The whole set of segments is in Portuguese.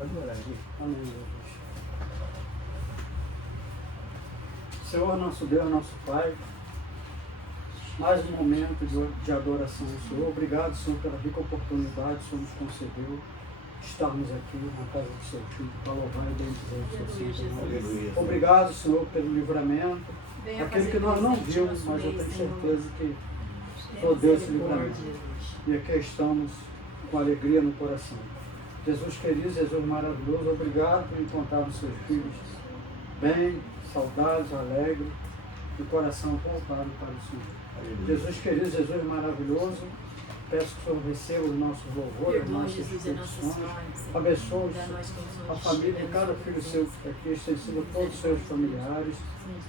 Amém, Jesus. Senhor, nosso Deus, nosso Pai, mais um momento de adoração ao Senhor. Obrigado, Senhor, pela rica oportunidade que o Senhor nos concedeu de estarmos aqui na casa do Seu Filho para louvar e bendizer o Seu Santo nome. Obrigado, Senhor, pelo livramento, aquele que nós não vimos, mas eu tenho certeza que foi Deus esse livramento. E aqui estamos com alegria no coração. Jesus querido, Jesus maravilhoso, obrigado por encontrar os seus filhos bem, saudáveis, alegres, e o coração voltado para o Senhor. Jesus querido, Jesus maravilhoso, peço que o Senhor receba os nossos louvores, as nossas petições, abençoe a família de cada filho seu que está aqui, extensivo a todos os seus familiares,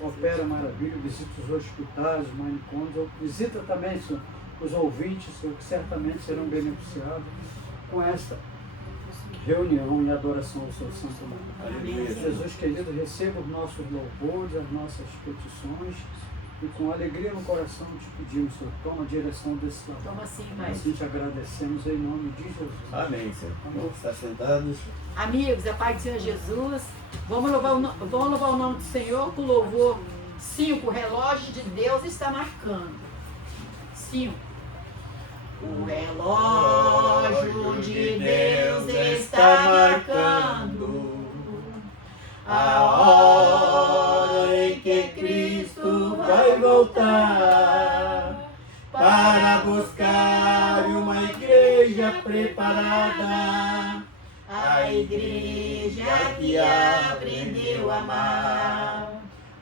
opera maravilha, visita os hospitais, os manicômios, visita também, Senhor, os ouvintes, Senhor, que certamente serão beneficiados com esta reunião e adoração ao seu santo nome. Jesus querido, receba os nossos louvores, as nossas petições, e com alegria no coração te pedimos, Senhor, toma a direção desse lado. Toma sim, Pai. Assim te agradecemos em nome de Jesus. Amém, Senhor. Vamos estar sentados. Amigos, a paz do Senhor Jesus. Vamos louvar o nome do Senhor com louvor 5. O relógio de Deus está marcando. 5. O relógio de Deus está marcando a hora em que Cristo vai voltar para buscar uma igreja preparada, a igreja que aprendeu a amar,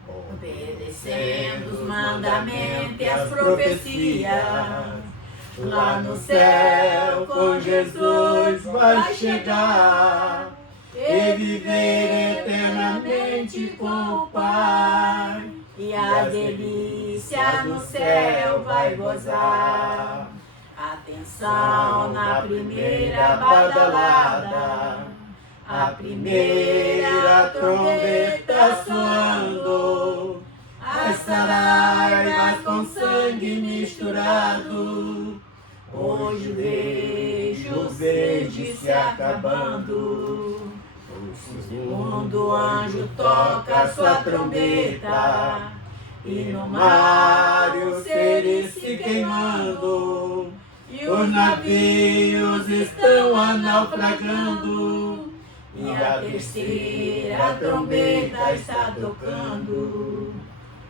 obedecendo os mandamentos e as profecias. Lá no céu com Jesus vai chegar e viver eternamente com o Pai. E a delícia no céu vai gozar. Atenção na primeira badalada, a primeira trombeta soando, as saraivas com sangue misturado. Hoje vejo o verde se acabando. O segundo anjo toca sua trombeta e no mar os seres se queimando e os navios estão a naufragando e a terceira trombeta está tocando.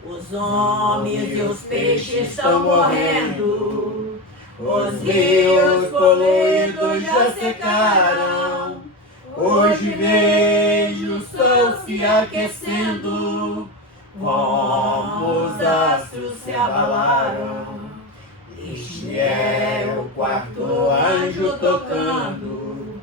Os homens e os peixes estão morrendo, os rios poluídos já secaram. Hoje vejo o sol se aquecendo, como os astros se abalaram. Este é o quarto anjo tocando,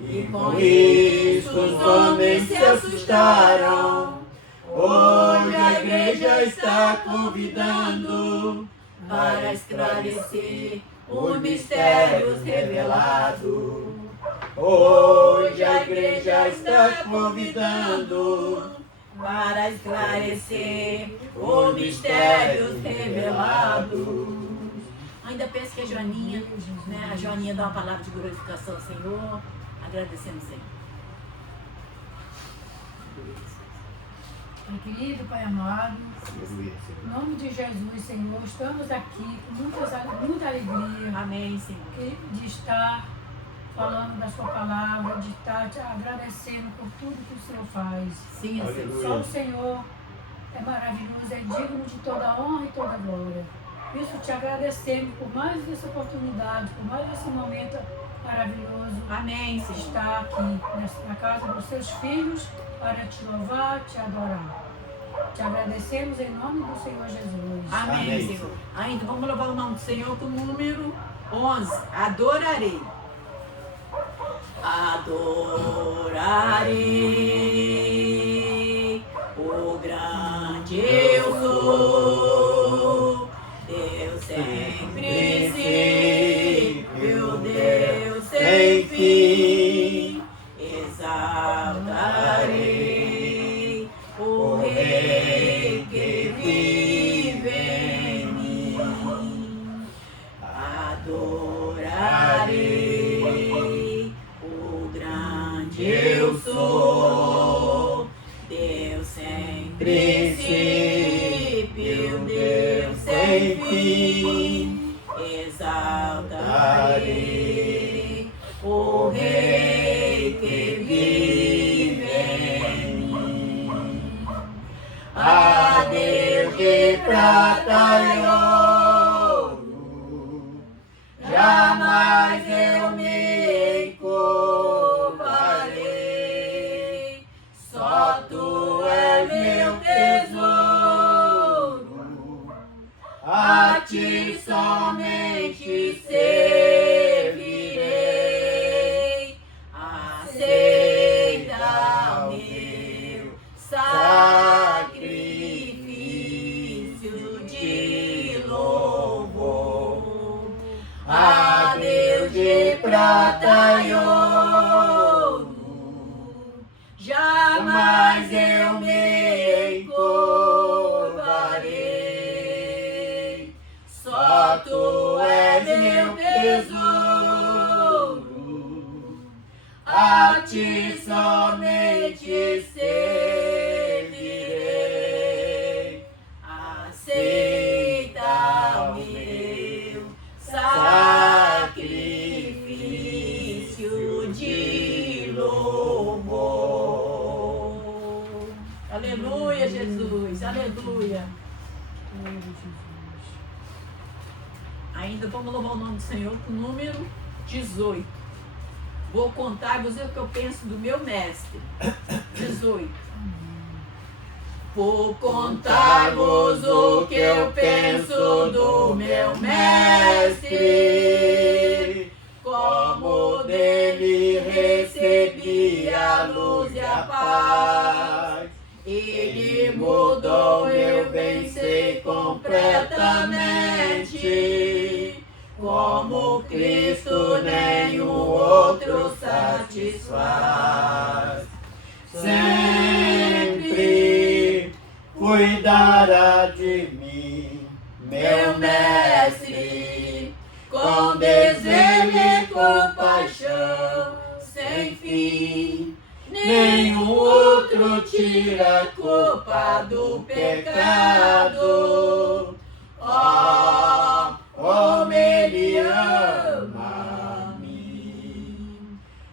e com isso os homens se assustaram. Hoje a igreja está convidando para esclarecer os mistérios revelados. Hoje a igreja está convidando para esclarecer os mistérios revelados. Ainda penso que a Joaninha, a Joaninha dá uma palavra de glorificação ao Senhor. Agradecemos, Senhor. Pai querido, Pai amado, em nome de Jesus, Senhor, estamos aqui com muita alegria. Amém, Senhor. De estar falando da sua palavra, de estar te agradecendo por tudo que o Senhor faz. Sim, Senhor. Só o Senhor é maravilhoso, é digno de toda honra e toda glória. Por isso te agradecemos por mais essa oportunidade, por mais esse momento maravilhoso. Amém, Senhor. Estar aqui na casa dos seus filhos para te louvar, te adorar. Te agradecemos em nome do Senhor Jesus. Amém, Amém. Senhor. Ainda vamos louvar o nome do Senhor com o número 11. Adorarei. Adorarei o grande eu sou, Deus sem princípio, Deus sem fim. Exaltarei o Rei que vive em mim. Adorarei o grande onde eu sou. Deus sem princípio, Deus sem fim, exaltarei o Rei que vive em mim. A Deus de prata e ouro, jamais eu me encurvarei. Só tu és meu tesouro, a ti somente servirei. Aceita o meu sacrifício de louvor. A Deus de prata e ouro, jamais eu me encurvarei. Só tu és meu tesouro, a ti somente servirei. Aceita o meu sacrifício de louvor. Aleluia, Jesus, aleluia. Ainda vamos louvar o nome do Senhor com o número 18. Vou contar e vou dizer o que eu penso do meu mestre. 18. Vou contar-vos o que eu penso do meu mestre, como dele recebi a luz e a paz. Ele mudou meu bem, sei completamente, como Cristo nenhum outro satisfaz. Sempre cuidará de mim, meu mestre, com desejo e compaixão sem fim. Nenhum outro tira a culpa do pecado. Oh, como ele ama-me,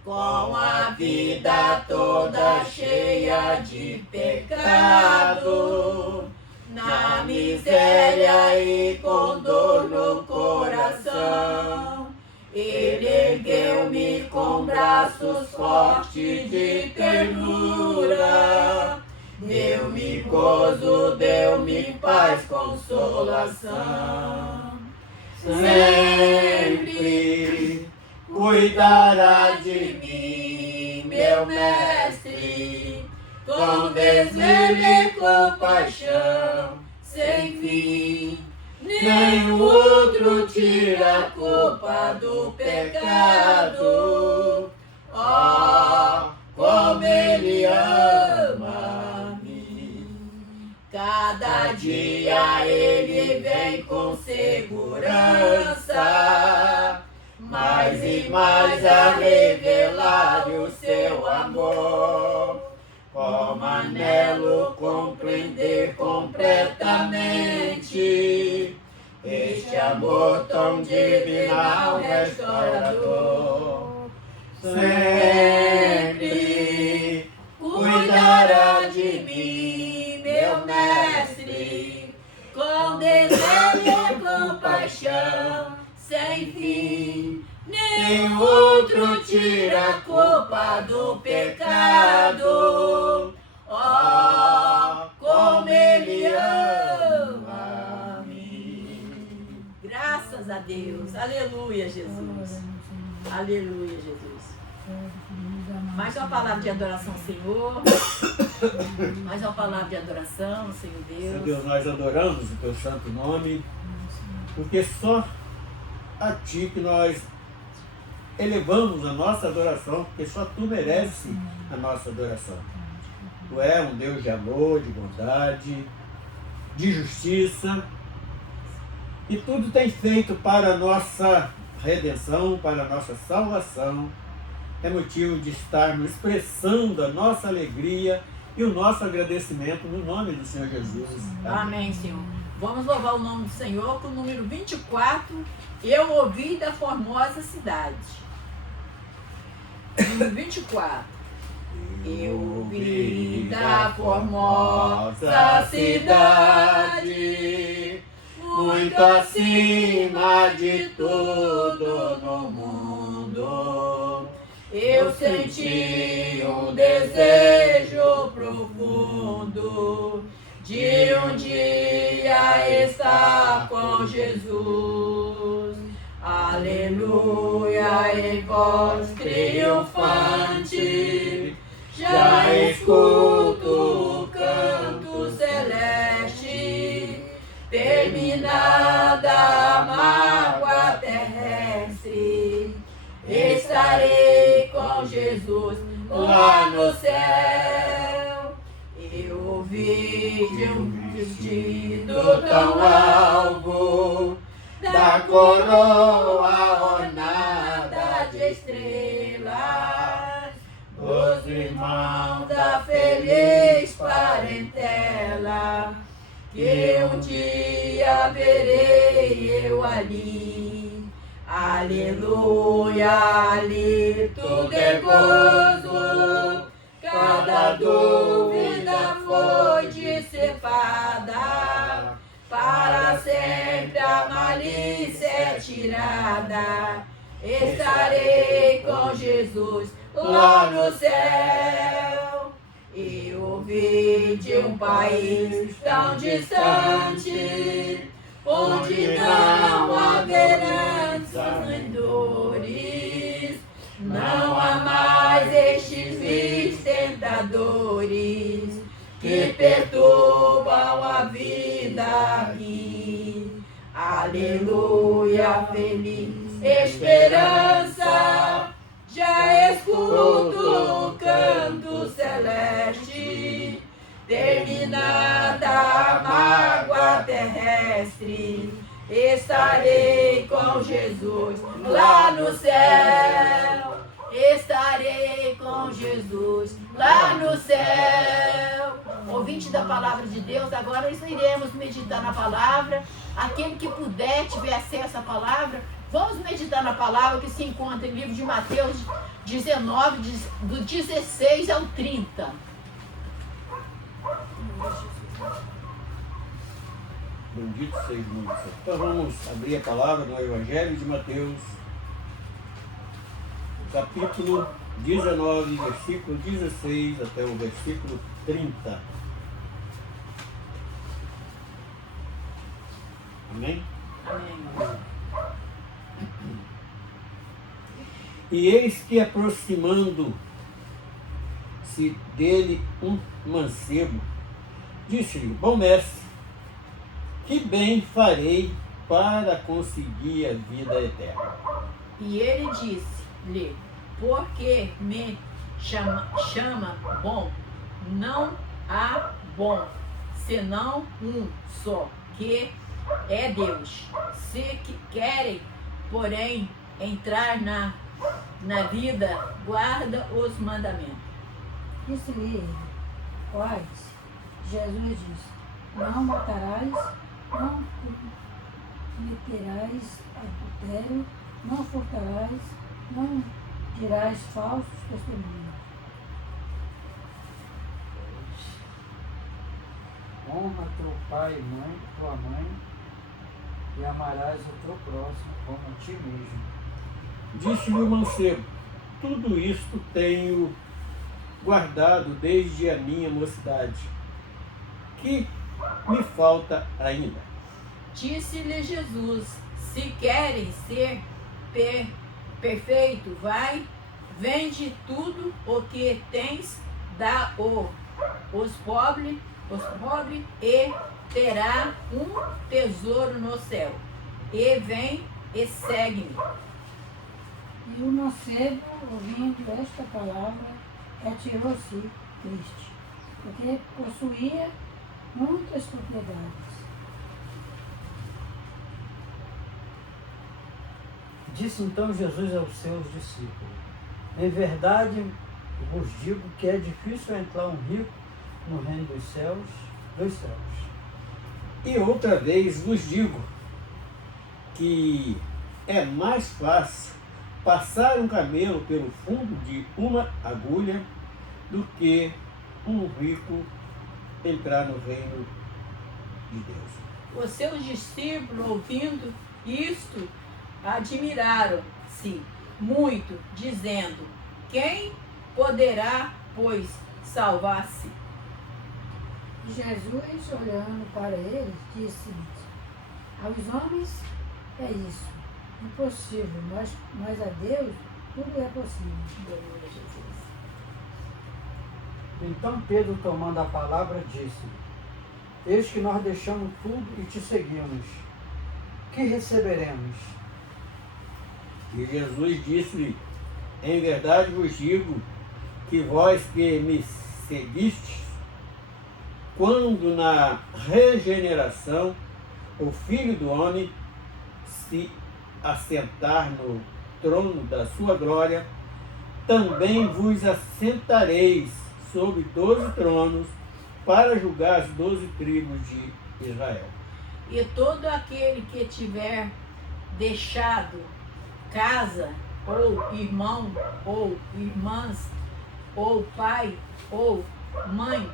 com a vida toda cheia de pecado, na miséria e com dor no coração. Ele ergueu-me com braços fortes de ternura, deu-me gozo, deu-me paz, consolação. Sempre cuidará de mim, meu mestre, com desejo e compaixão sem fim. Nenhum outro tira a culpa do pecado. Oh, como ele ama-me. Cada dia ele vem com segurança, mais e mais a revelar o seu amor. Como anelo compreender completamente este amor tão divinal, restaurador. Sempre cuidará de mim, meu mestre, com desejo e compaixão sem fim. Nenhum outro tira a culpa do pecado. Oh, como ele ama-me. Graças a Deus. Aleluia, Jesus. Aleluia, Jesus. Mais uma palavra de adoração, Senhor. Mais uma palavra de adoração, Senhor Deus. Deus, nós adoramos o teu santo nome, porque só a ti que nós elevamos a nossa adoração, porque só tu mereces a nossa adoração. Tu és um Deus de amor, de bondade, de justiça, e tudo tem feito para a nossa redenção, para a nossa salvação, é motivo de estarmos expressando a nossa alegria e o nosso agradecimento no nome do Senhor Jesus. Amém, Senhor. Vamos louvar o nome do Senhor com o número 24. Eu ouvi da formosa cidade. Número 24. Eu ouvi da formosa cidade, muito acima de tudo no mundo. Eu senti um desejo profundo de um dia estar com Jesus. Aleluia, em voz triunfante, já escuto o canto celeste, terminada a mágoa terrestre, estarei com Jesus lá no céu. Eu ouvi de um vestido tão alvo, da coroa ornada de estrelas, dos irmãos da feliz parentela, que um dia verei eu ali. Aleluia, ali tudo é gozo, cada dúvida foi dissipada, para sempre a malícia é tirada. Estarei com Jesus lá no céu. Eu ouvi de um país tão distante, onde não haverá nem dores, não há mais estes vícios tentadores que perturbam a vida aqui. Aleluia, feliz esperança, já escuto o canto celeste, terminada a mágoa terrestre, estarei com Jesus lá no céu. Estarei com Jesus lá no céu. Ouvinte da palavra de Deus, agora nós iremos meditar na palavra. Aquele que puder, tiver acesso à palavra, vamos meditar na palavra que se encontra em livro de Mateus 19, do 16 ao 30. Bendito seja o nome do Senhor. Então vamos abrir a palavra no Evangelho de Mateus, capítulo 19, versículo 16 até o versículo 30. Amém? Amém. E eis que aproximando-se dele um mancebo, disse-lhe: Bom mestre, que bem farei para conseguir a vida eterna? E ele disse-lhe: Por que me chama bom? Não há bom, senão um só, que é Deus. Se que querem, porém, entrar na vida, guarda os mandamentos. Disse-lhe ele: Quais? Jesus disse: Não matarás, não cometerás adultério, não furtarás, não dirás falsos testemunhos. Honra teu pai e mãe, tua mãe, e amarás o teu próximo como a ti mesmo. Disse-lhe o mancebo: Tudo isto tenho guardado desde a minha mocidade. Que me falta ainda? Disse-lhe Jesus: Se queres ser perfeito, vai, vende tudo o que tens, dá os pobres, e terá um tesouro no céu. E vem e segue-me. E o mancebo, ouvindo esta palavra, retirou-se triste, porque possuía muitas propriedades. Disse então Jesus aos seus discípulos: Em verdade, vos digo que é difícil entrar um rico no reino dos céus, E outra vez vos digo que é mais fácil passar um camelo pelo fundo de uma agulha do que um rico entrar no reino de Deus. Os seus discípulos, ouvindo isto, admiraram-se muito, dizendo: quem poderá, pois, salvar-se? Jesus, olhando para eles, disse: aos homens é isso, impossível, mas a Deus tudo é possível. Glória a Jesus. Então Pedro, tomando a palavra, disse: eis que nós deixamos tudo e te seguimos. Que receberemos? E Jesus disse-lhe: em verdade vos digo que vós que me seguistes, quando na regeneração o Filho do Homem se assentar no trono da sua glória, também vos assentareis sobre 12 tronos para julgar as 12 tribos de Israel. E todo aquele que tiver deixado casa, ou irmão, ou irmãs, ou pai, ou mãe,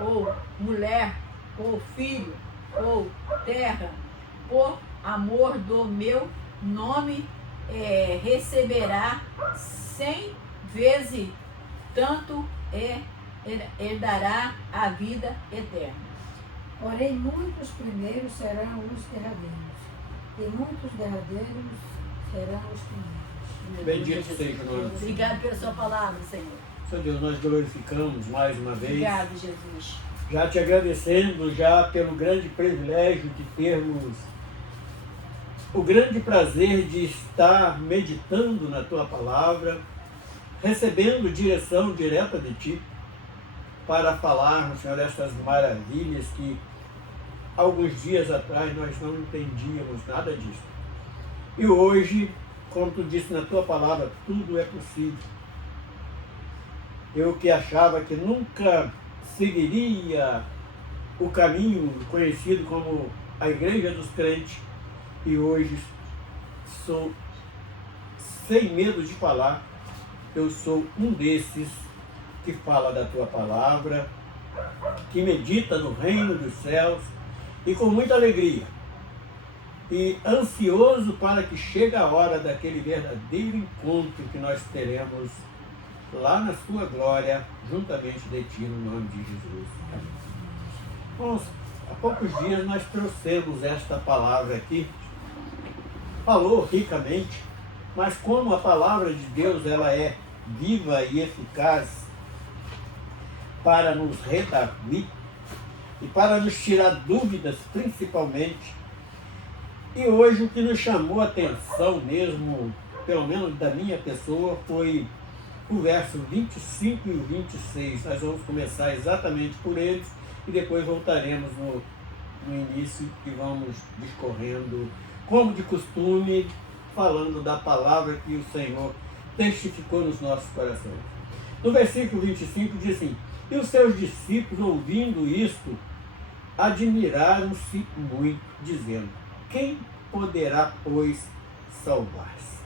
ou mulher, ou filho, ou terra, por amor do meu nome, receberá 100 vezes tanto, herdará a vida eterna. Porém, muitos primeiros serão os derradeiros, e muitos derradeiros serão os primeiros. Bendito seja o nome do Senhor. Obrigado pela sua palavra, Senhor. Senhor Deus, nós glorificamos mais uma vez. Obrigado, Jesus. Já te agradecendo já pelo grande privilégio de termos o grande prazer de estar meditando na tua palavra, recebendo direção direta de ti, para falarmos, Senhor, essas maravilhas que alguns dias atrás nós não entendíamos nada disso. E hoje, como tu disse na tua palavra, tudo é possível. Eu que achava que nunca seguiria o caminho conhecido como a Igreja dos Crentes, e hoje sou, sem medo de falar, eu sou um desses que fala da tua palavra, que medita no reino dos céus, e com muita alegria, e ansioso para que chegue a hora daquele verdadeiro encontro que nós teremos lá na sua glória, juntamente de ti, no nome de Jesus. Bom, há poucos dias nós trouxemos esta palavra aqui, falou ricamente, mas como a palavra de Deus ela é viva e eficaz para nos redarguir e para nos tirar dúvidas principalmente. E hoje o que nos chamou a atenção mesmo, pelo menos da minha pessoa, foi o verso 25 e o 26. Nós vamos começar exatamente por eles e depois voltaremos no início e vamos discorrendo, como de costume, falando da palavra que o Senhor testificou nos nossos corações. No versículo 25 diz assim: e os seus discípulos, ouvindo isto, admiraram-se muito, dizendo: quem poderá, pois, salvar-se?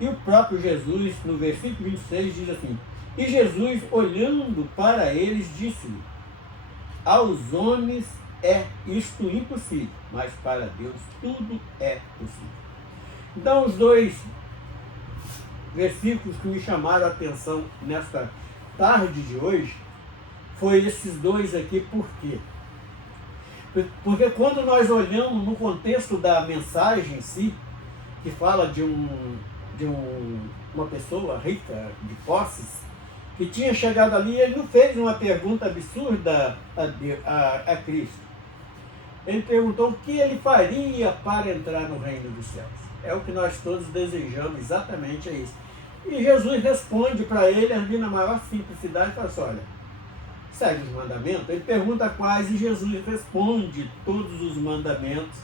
E o próprio Jesus, no versículo 26, diz assim: e Jesus, olhando para eles, disse-lhe: aos homens é isto impossível, mas para Deus tudo é possível. Então, os dois versículos que me chamaram a atenção nesta tarde de hoje foi esses dois aqui. Por quê? Porque quando nós olhamos no contexto da mensagem em si, que fala de uma pessoa rica de posses, que tinha chegado ali, ele não fez uma pergunta absurda a Cristo. Ele perguntou o que ele faria para entrar no reino dos céus. É o que nós todos desejamos, exatamente é isso. E Jesus responde para ele ali na maior simplicidade, fala assim: olha, segue os mandamentos. Ele pergunta quais e Jesus responde todos os mandamentos.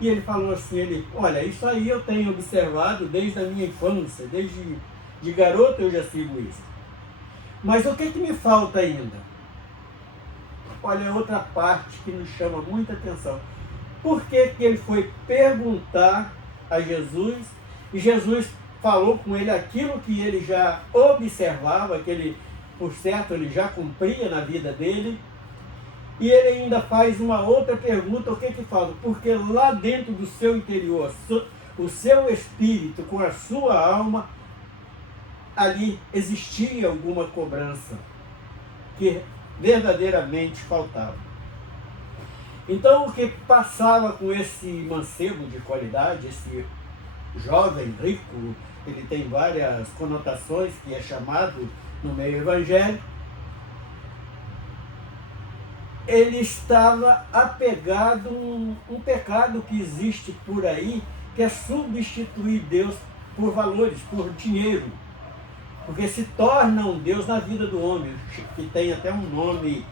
E ele falou assim, olha, isso aí eu tenho observado desde a minha infância, desde De garoto eu já sigo isso. Mas o que me falta ainda? Olha, outra parte que nos chama muita atenção. Por que ele foi perguntar a Jesus e Jesus falou com ele aquilo que ele já observava, que ele, por certo, ele já cumpria na vida dele, e ele ainda faz uma outra pergunta, o que falta? Porque lá dentro do seu interior, o seu espírito com a sua alma, ali existia alguma cobrança que verdadeiramente faltava. Então, o que passava com esse mancebo de qualidade, esse jovem rico, ele tem várias conotações que é chamado no meio evangélico, ele estava apegado a um pecado que existe por aí, que é substituir Deus por valores, por dinheiro. Porque se torna um Deus na vida do homem, que tem até um nome,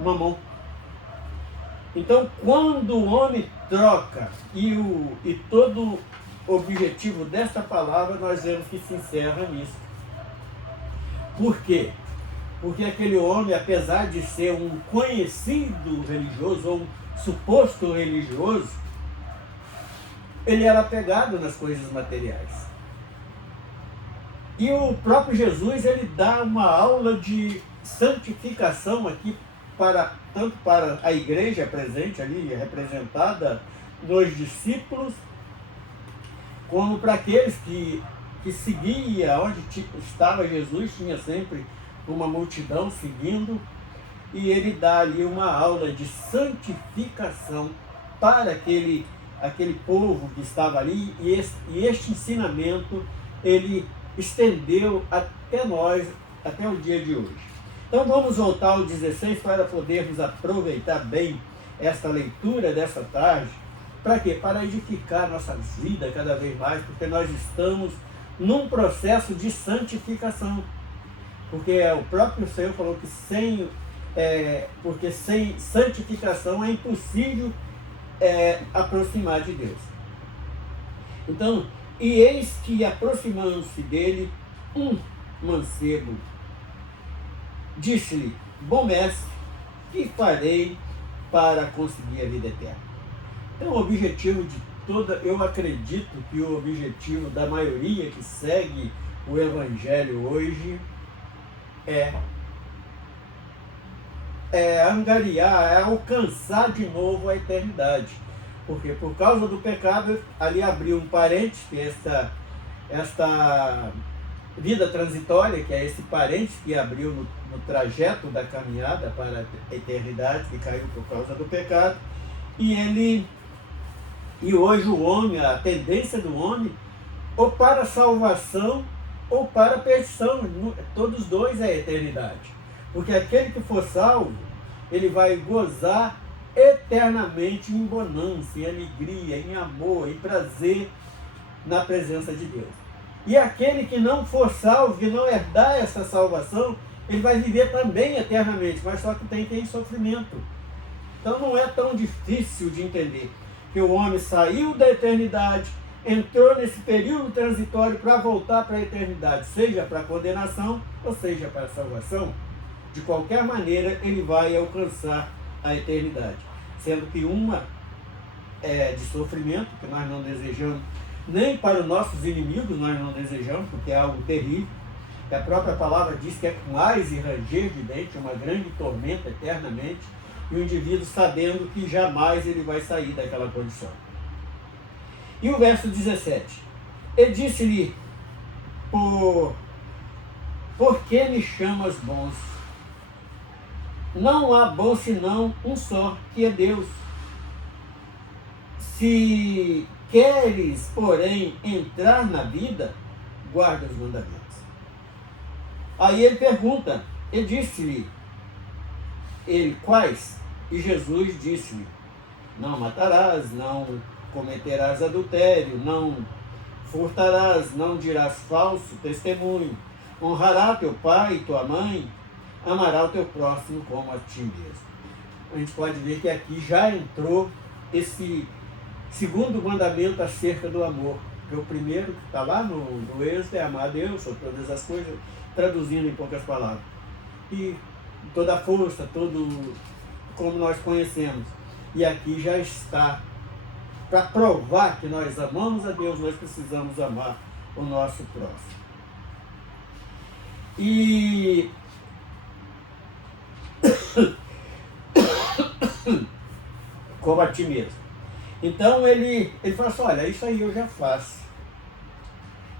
Mamon. Então, quando o homem troca, e todo o objetivo desta palavra, nós vemos que se encerra nisso. Por quê? Porque aquele homem, apesar de ser um conhecido religioso, ou um suposto religioso, ele era apegado nas coisas materiais. E o próprio Jesus, ele dá uma aula de santificação aqui, tanto para a igreja presente ali, representada nos discípulos, como para aqueles que seguia onde estava Jesus, tinha sempre uma multidão seguindo, e ele dá ali uma aula de santificação para aquele povo que estava ali, e este ensinamento ele estendeu até nós, até o dia de hoje. Então vamos voltar ao 16 para podermos aproveitar bem esta leitura dessa tarde. Para quê? Para edificar nossa vida cada vez mais, porque nós estamos num processo de santificação. Porque o próprio Senhor falou que sem santificação é impossível aproximar de Deus. Então, e eis que aproximando-se dele, um mancebo disse-lhe: bom mestre, que farei para conseguir a vida eterna? Então, o objetivo de eu acredito que o objetivo da maioria que segue o Evangelho hoje é angariar, é alcançar de novo a eternidade. Porque por causa do pecado, ali abriu um parênteses, esta vida transitória, que é esse parênteses que abriu no trajeto da caminhada para a eternidade, que caiu por causa do pecado, e hoje o homem, a tendência do homem, ou para a salvação ou para a perdição, todos dois é a eternidade. Porque aquele que for salvo, ele vai gozar eternamente em bonança, em alegria, em amor, em prazer na presença de Deus. E aquele que não for salvo, que não herdar essa salvação, ele vai viver também eternamente, mas só que tem que ir em sofrimento. Então não é tão difícil de entender que o homem saiu da eternidade, entrou nesse período transitório para voltar para a eternidade, seja para a condenação ou seja para a salvação. De qualquer maneira, ele vai alcançar a eternidade. Sendo que uma é de sofrimento, que nós não desejamos, nem para os nossos inimigos nós não desejamos, porque é algo terrível. A própria palavra diz que é com ais e ranger de dente, uma grande tormenta eternamente, e o indivíduo sabendo que jamais ele vai sair daquela condição. E o verso 17. E disse-lhe: por que me chamas bons? Não há bom senão um só, que é Deus. Se queres, porém, entrar na vida, guarda os mandamentos. Aí ele pergunta, e disse-lhe, quais? E Jesus disse-lhe: não matarás, não cometerás adultério, não furtarás, não dirás falso testemunho, honrará teu pai e tua mãe, amará o teu próximo como a ti mesmo. A gente pode ver que aqui já entrou esse segundo mandamento acerca do amor. Porque o primeiro que está lá no Êxodo é amar a Deus sobre todas as coisas, traduzindo em poucas palavras. E toda a força, todo como nós conhecemos. E aqui já está. Para provar que nós amamos a Deus, nós precisamos amar o nosso próximo. E como a ti mesmo. Então ele fala assim, olha, isso aí eu já faço.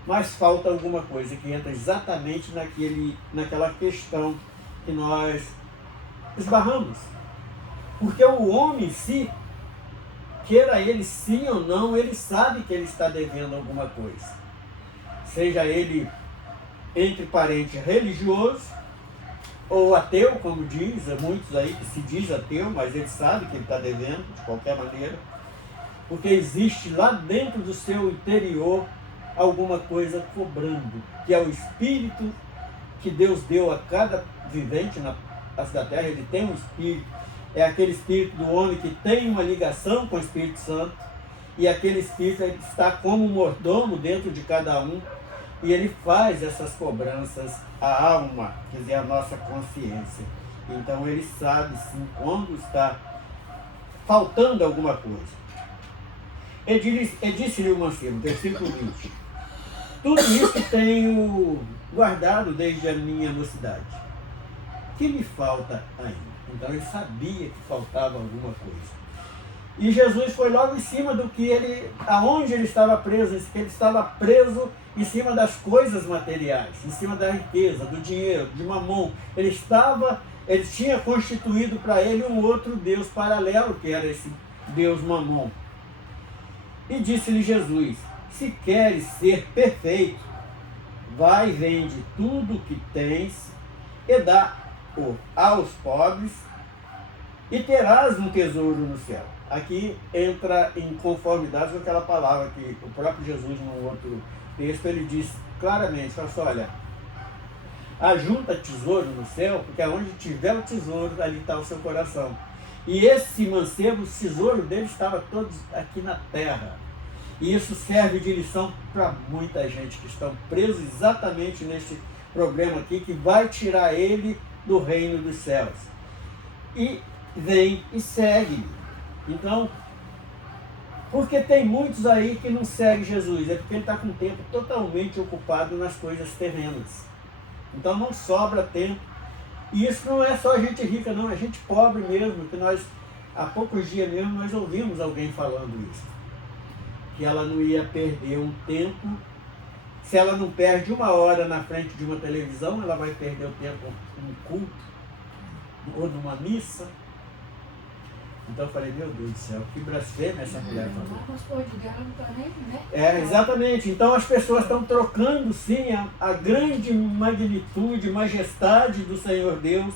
Mas falta alguma coisa que entra exatamente naquela questão que nós esbarramos. Porque o homem em si, queira ele sim ou não, ele sabe que ele está devendo alguma coisa. Seja ele entre parente religioso ou ateu, como diz, muitos aí que se diz ateu, mas ele sabe que ele está devendo, de qualquer maneira, porque existe lá dentro do seu interior alguma coisa cobrando, que é o espírito que Deus deu a cada vivente na face da terra. Ele tem um espírito, é aquele espírito do homem que tem uma ligação com o Espírito Santo, e aquele espírito está como um mordomo dentro de cada um, e ele faz essas cobranças à alma, quer dizer, à nossa consciência. Então ele sabe sim quando está faltando alguma coisa. E disse-lhe o mancebo, versículo 20, tudo isso tenho guardado desde a minha mocidade. Que me falta ainda? Então ele sabia que faltava alguma coisa. E Jesus foi logo em cima do que aonde ele estava preso, que ele estava preso em cima das coisas materiais, em cima da riqueza, do dinheiro, de Mamon. Ele tinha constituído para ele um outro Deus paralelo, que era esse Deus Mamon. E disse-lhe Jesus, se queres ser perfeito, vai e vende tudo o que tens e dá-o aos pobres e terás um tesouro no céu. Aqui entra em conformidade com aquela palavra que o próprio Jesus, no outro texto, ele diz claramente, fala assim, olha, ajunta tesouro no céu, porque aonde tiver o tesouro, ali está o seu coração. E esse mancebo, o tesouro dele estava todos aqui na terra. E isso serve de lição para muita gente que estão presos exatamente nesse problema aqui, que vai tirar ele do reino dos céus. E vem e segue. Então, porque tem muitos aí que não seguem Jesus, é porque ele está com o tempo totalmente ocupado nas coisas terrenas. Então não sobra tempo. E isso não é só gente rica, não, é gente pobre mesmo, que nós, há poucos dias mesmo, nós ouvimos alguém falando isso. Que ela não ia perder um tempo. Se ela não perde 1 hora na frente de uma televisão, ela vai perder o tempo num culto ou numa missa. Então eu falei, meu Deus do céu, que blasfêmia essa mulher falou. Exatamente. Então as pessoas estão trocando sim a grande magnitude, majestade do Senhor Deus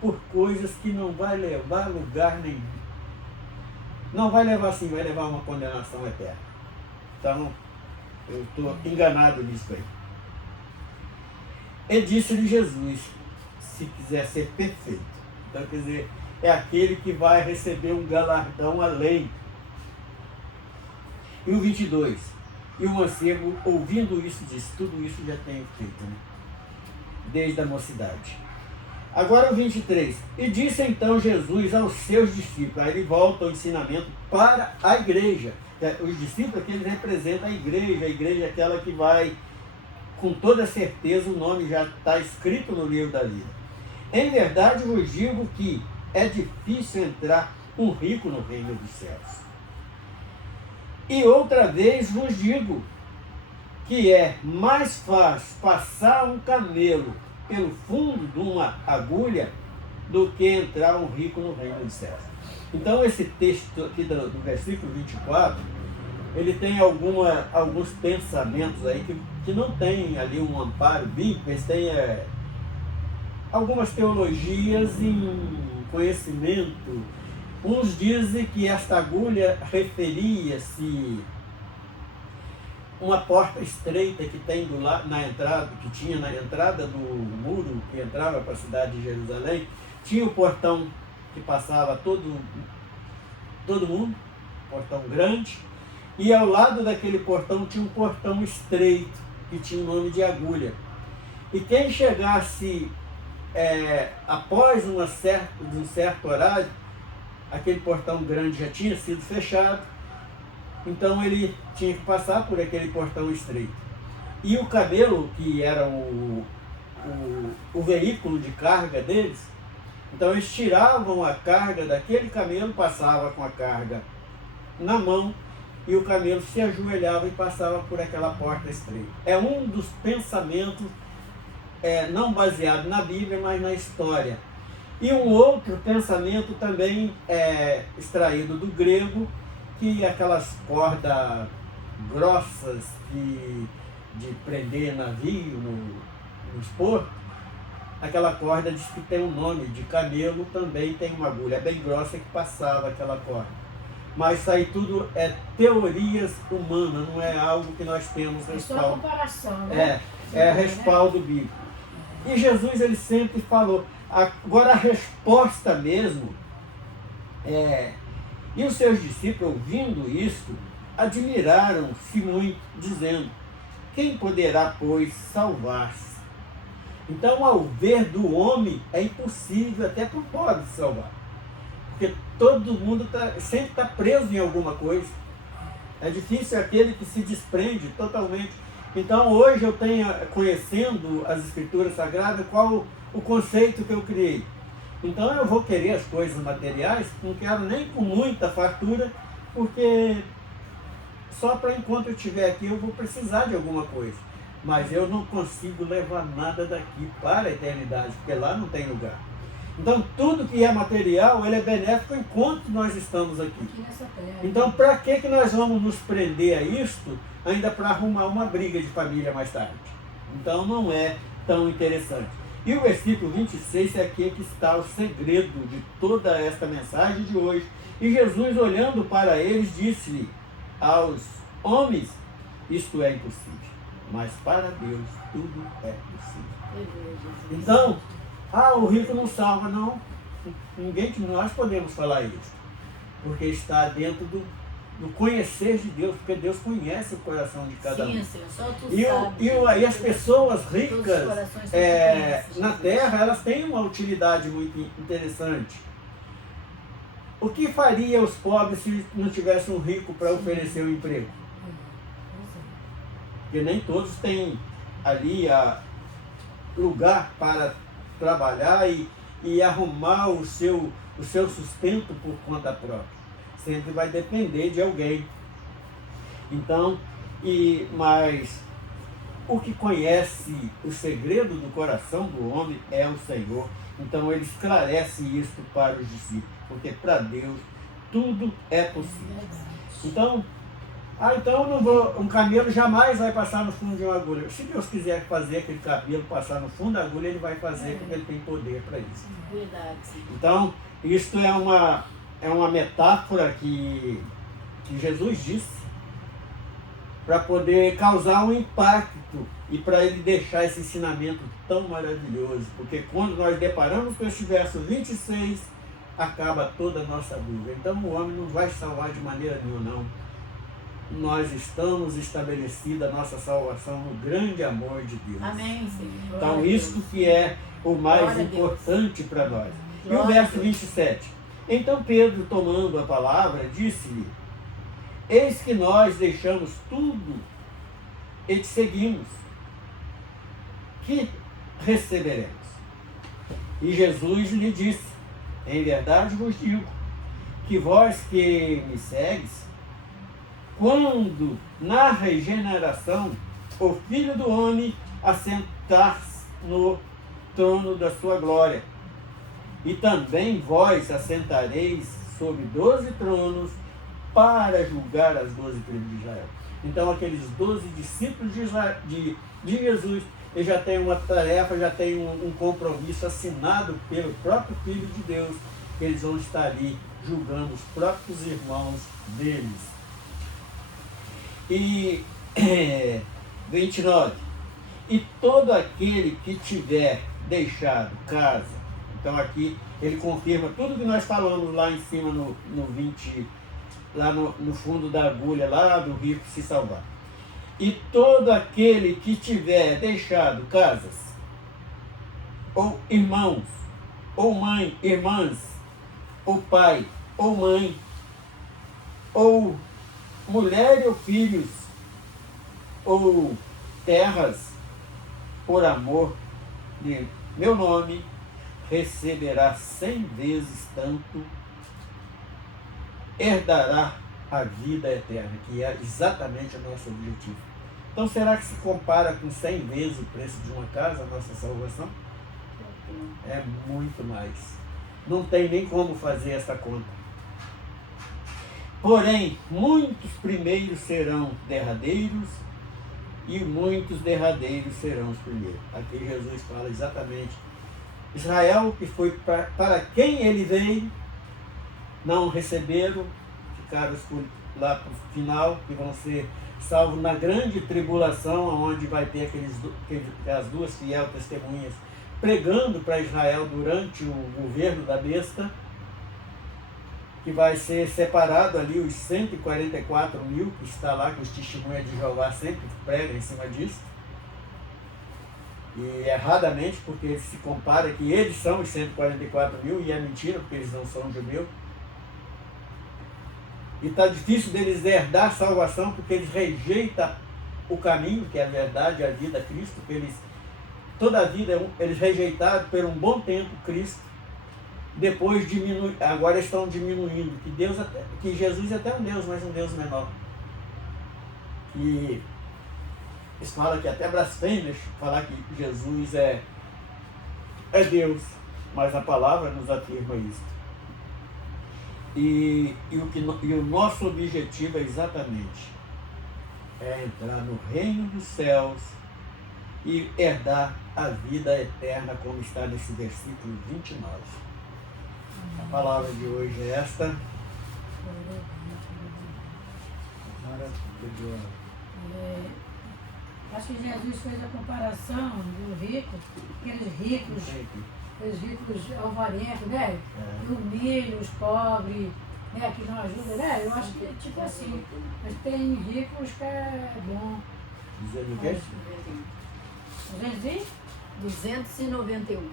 por coisas que não vai levar a lugar nenhum. Não vai levar assim, vai levar a uma condenação eterna. Então, eu estou enganado nisso aí. E disse-lhe Jesus, se quiser ser perfeito. Então, quer dizer, é aquele que vai receber um galardão além. E o 22, e o mancebo, ouvindo isso, disse, tudo isso já tenho feito, né? Desde a mocidade. Agora o 23, e disse então Jesus aos seus discípulos, aí ele volta ao ensinamento para a igreja. Os discípulos aqui, eles representam a igreja é aquela que vai, com toda certeza, o nome já está escrito no livro da vida. Em verdade vos digo que é difícil entrar um rico no reino dos céus. E outra vez vos digo que é mais fácil passar um camelo pelo fundo de uma agulha do que entrar um rico no reino dos céus. Então esse texto aqui do versículo 24, ele tem alguns pensamentos aí que não tem ali um amparo bíblico, eles têm algumas teologias em conhecimento. Uns dizem que esta agulha referia-se uma porta estreita que tem na entrada, que tinha na entrada do muro que entrava para a cidade de Jerusalém, tinha o portão que passava todo mundo, portão grande, E ao lado daquele portão tinha um portão estreito, que tinha o nome de Agulha. E quem chegasse após um certo horário, aquele portão grande já tinha sido fechado, então ele tinha que passar por aquele portão estreito. E o camelo, que era o veículo de carga deles, então eles tiravam a carga daquele camelo, passavam com a carga na mão, e o camelo se ajoelhava e passava por aquela porta estreita. É um dos pensamentos, não baseado na Bíblia, mas na história. E um outro pensamento também extraído do grego, que aquelas cordas grossas de prender navio nos portos, aquela corda diz que tem um nome de camelo, também tem uma agulha bem grossa que passava aquela corda. Mas isso aí tudo é teorias humanas, não é algo que nós temos respaldo. É só comparação, né? É respaldo bíblico. E Jesus, ele sempre falou. Agora a resposta mesmo e os seus discípulos, ouvindo isso, admiraram-se muito, dizendo: quem poderá, pois, salvar-se? Então, ao ver do homem, é impossível até para o pobre se salvar. Porque todo mundo sempre está preso em alguma coisa. É difícil aquele que se desprende totalmente. Então, hoje eu tenho, conhecendo as Escrituras Sagradas, qual o conceito que eu criei. Então, eu vou querer as coisas materiais, não quero nem com muita fartura, porque só para enquanto eu estiver aqui eu vou precisar de alguma coisa. Mas eu não consigo levar nada daqui para a eternidade, porque lá não tem lugar. Então, tudo que é material, ele é benéfico enquanto nós estamos aqui. Então, para que nós vamos nos prender a isto, ainda para arrumar uma briga de família mais tarde? Então, não é tão interessante. E o versículo 26 é aqui que está o segredo de toda esta mensagem de hoje. E Jesus, olhando para eles, disse-lhe: aos homens isto é impossível, mas para Deus tudo é possível. Então, o rico não salva, não. Ninguém de nós podemos falar isso, porque está dentro do conhecer de Deus, porque Deus conhece o coração de cada um. Sim, Senhor, só tu E as pessoas ricas na terra, elas têm uma utilidade muito interessante. O que faria os pobres se não tivesse um rico para oferecer um emprego? Porque nem todos têm ali lugar para trabalhar e arrumar o seu sustento por conta própria. Sempre vai depender de alguém. Então, mas o que conhece o segredo do coração do homem é o Senhor. Então ele esclarece isso para os discípulos, porque para Deus tudo é possível. Então, um camelo jamais vai passar no fundo de uma agulha. Se Deus quiser fazer aquele camelo passar no fundo da agulha, ele vai fazer, porque ele tem poder para isso. Verdade. Então, isto é uma metáfora que Jesus disse para poder causar um impacto e para ele deixar esse ensinamento tão maravilhoso. Porque quando nós deparamos com este verso 26, acaba toda a nossa dúvida. Então o homem não vai salvar de maneira nenhuma, não. Nós estamos estabelecidos a nossa salvação no grande amor de Deus. Amém, Senhor. Então isso que é o mais importante para nós. E o verso 27. Então Pedro, tomando a palavra, disse-lhe: eis que nós deixamos tudo e te seguimos. Que receberemos? E Jesus lhe disse: em verdade vos digo, que vós que me segues, quando na regeneração o Filho do Homem assentar-se no trono da sua glória, e também vós assentareis sobre 12 tronos para julgar as 12 tribos de Israel. Então aqueles 12 discípulos de Jesus, eles já têm uma tarefa, já têm um compromisso assinado pelo próprio Filho de Deus, que eles vão estar ali julgando os próprios irmãos deles. E 29. E todo aquele que tiver deixado casa. Então aqui ele confirma tudo que nós falamos lá em cima no lá no fundo da agulha, lá do rico se salvar. E todo aquele que tiver deixado casas, ou irmãos, ou mãe, irmãs, ou pai, ou mãe, ou mulher ou filhos, ou terras, por amor de meu nome, receberá 100 vezes tanto, herdará a vida eterna, que é exatamente o nosso objetivo. Então, será que se compara com 100 vezes o preço de uma casa, a nossa salvação? É muito mais. Não tem nem como fazer essa conta. Porém, muitos primeiros serão derradeiros e muitos derradeiros serão os primeiros. Aqui Jesus fala exatamente. Israel, que foi para quem ele veio, não receberam, ficaram lá para o final, que vão ser salvos na grande tribulação, onde vai ter as duas fiel testemunhas pregando para Israel durante o governo da besta, que vai ser separado ali os 144 mil, que está lá, que os testemunhas de Jeová sempre pregam em cima disso. E erradamente, porque se compara que eles são os 144 mil, e é mentira, porque eles não são judeus. E está difícil deles herdar salvação, porque eles rejeitam o caminho, que é a verdade, a vida, Cristo, que toda a vida eles rejeitaram por um bom tempo Cristo, depois agora estão diminuindo, que Jesus é até um Deus, mas um Deus menor. E eles falam que até blasfêmias falar que Jesus é Deus, mas a palavra nos afirma isso. E o nosso objetivo é exatamente entrar no reino dos céus e herdar a vida eterna, como está nesse versículo 29. A palavra de hoje é esta. Acho que Jesus fez a comparação do rico, aqueles ricos alvarentos, né? Humilhos, pobres, né? Que não ajudam, né? Eu acho que é tipo assim. Mas tem ricos que é bom. Dizendo o quê? 291.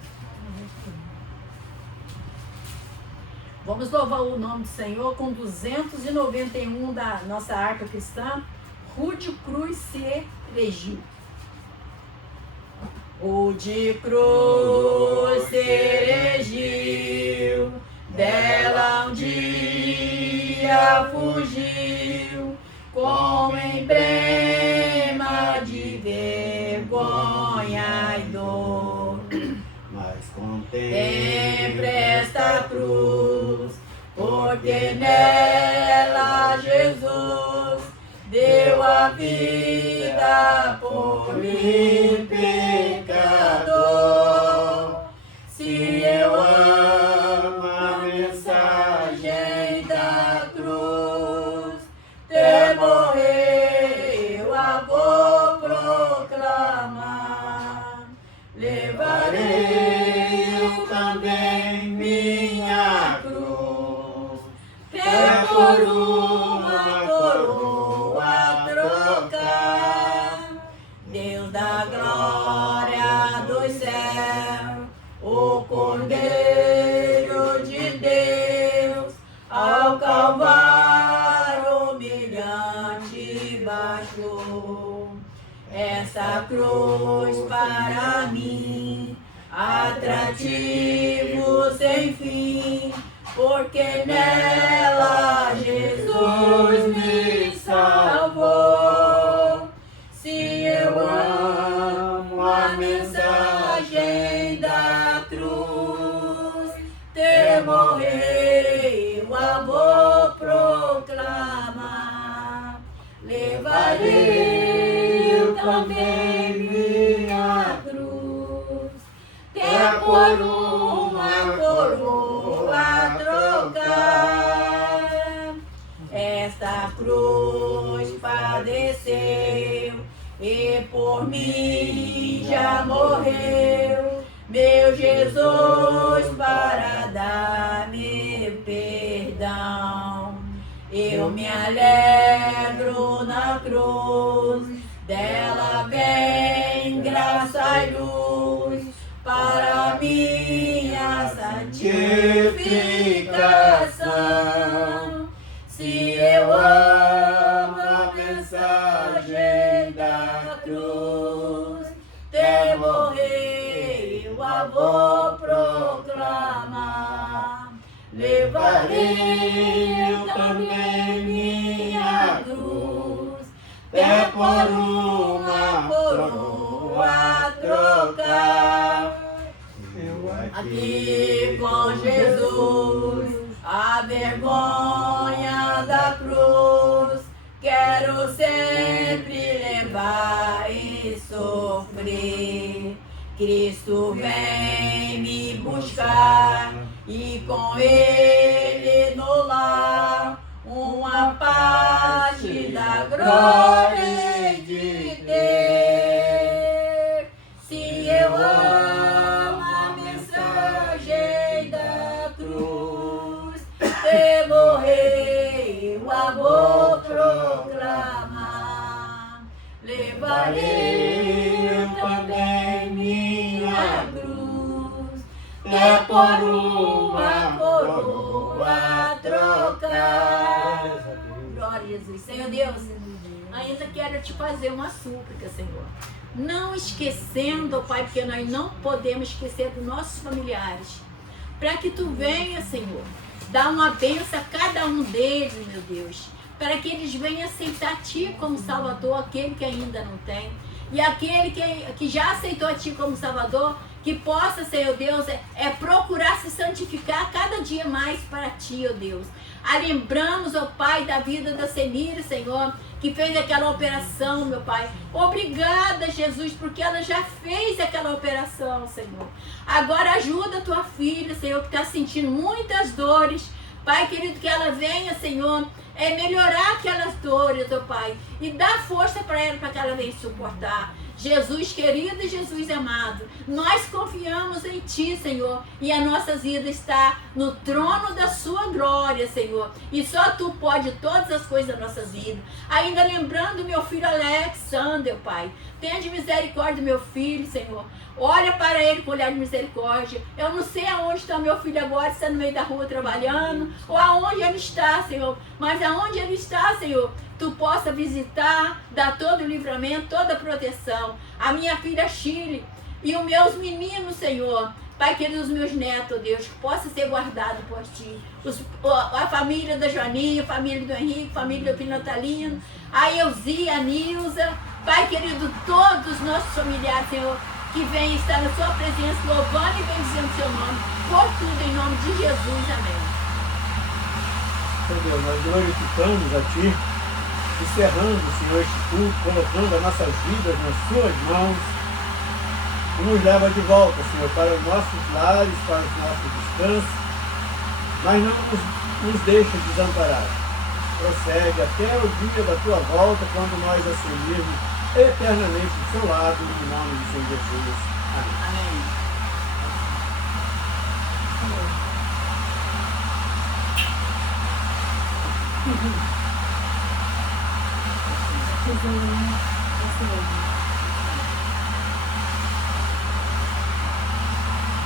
Vamos louvar o nome do Senhor com 291 da nossa harpa cristã. Rude Cruz se elegiu. Rude Cruz se elegiu, dela um dia fugiu, com emblema de vergonha e dor. Mas contemple esta cruz, porque nela Jesus deu a vida por mim, pecador. Se eu amo a mensagem da cruz, até morrer eu a vou proclamar. Levarei eu também minha cruz, até por uma coroa trocar. Deus da glória dos céus, o Cordeiro de Deus, ao Calvário humilhante baixou. Essa cruz para mim, atrativo sem fim, porque nela Jesus me salvou. Se eu amo a mensagem da cruz, até morrer eu a vou proclamar. Levarei eu também minha cruz, até por uma coroa trocar. Esta cruz padeceu e por mim já morreu, meu Jesus, para dar-me perdão. Eu me alegro na cruz, dela vem graça e luz para minha santificação. Se eu amo a mensagem da cruz, até morrer eu a vou proclamar. Levarei eu também minha cruz, até por uma coroa trocar. Aqui com Jesus, a vergonha da cruz, quero sempre levar e sofrer. Cristo vem me buscar e com Ele no lar uma parte da glória de ter. Se eu amo a mensagem da cruz, de morrer eu a vou proclamar. Levarei eu também minha cruz, é por uma coroa trocar. Glória a Jesus. Senhor Deus, ainda quero te fazer uma súplica, Senhor. Não esquecendo, Pai, porque nós não podemos esquecer dos nossos familiares. Para que tu venha, Senhor, dar uma bênção a cada um deles, meu Deus. Para que eles venham aceitar Ti como Salvador, aquele que ainda não tem. E aquele que já aceitou a Ti como Salvador, que possa, Senhor Deus, procurar se santificar cada dia mais para Ti, ó Deus. Lembramos, ó Pai, da vida da Senira, Senhor, que fez aquela operação, meu Pai. Obrigada, Jesus, porque ela já fez aquela operação, Senhor. Agora ajuda a Tua filha, Senhor, que está sentindo muitas dores. Pai querido, que ela venha, Senhor, melhorar aquelas dores, ó Pai, e dar força para ela, para que ela venha suportar. Jesus querido e Jesus amado, nós confiamos em Ti, Senhor, e a nossa vida está no trono da Sua glória, Senhor, e só Tu pode todas as coisas da nossa vida. Ainda lembrando meu filho Alexander, Pai, tenha de misericórdia do meu filho, Senhor. Olha para ele com olhar de misericórdia. Eu não sei aonde está meu filho agora, se está no meio da rua trabalhando, ou aonde ele está, Senhor. Mas aonde ele está, Senhor, Tu possa visitar, dar todo o livramento, toda a proteção. A minha filha Chile e os meus meninos, Senhor. Pai querido, os meus netos, Deus, que possa ser guardado por Ti. A família da Joaninha, a família do Henrique, a família do Pinatalino, a Elzia, a Nilza. Pai querido, todos os nossos familiares, Senhor, que vem estar na Sua presença, louvando e bendizendo o Seu nome, por tudo, em nome de Jesus. Amém. Senhor Deus, nós glorificamos a Ti, encerrando, Senhor, este culto, colocando as nossas vidas nas Suas mãos, e nos leva de volta, Senhor, para os nossos lares, para os nossos descansos, mas não nos deixa desamparar. Prossegue até o dia da Tua volta, quando nós assumirmos eternamente do Seu lado, no nome de Senhor Jesus. Amém. Amém.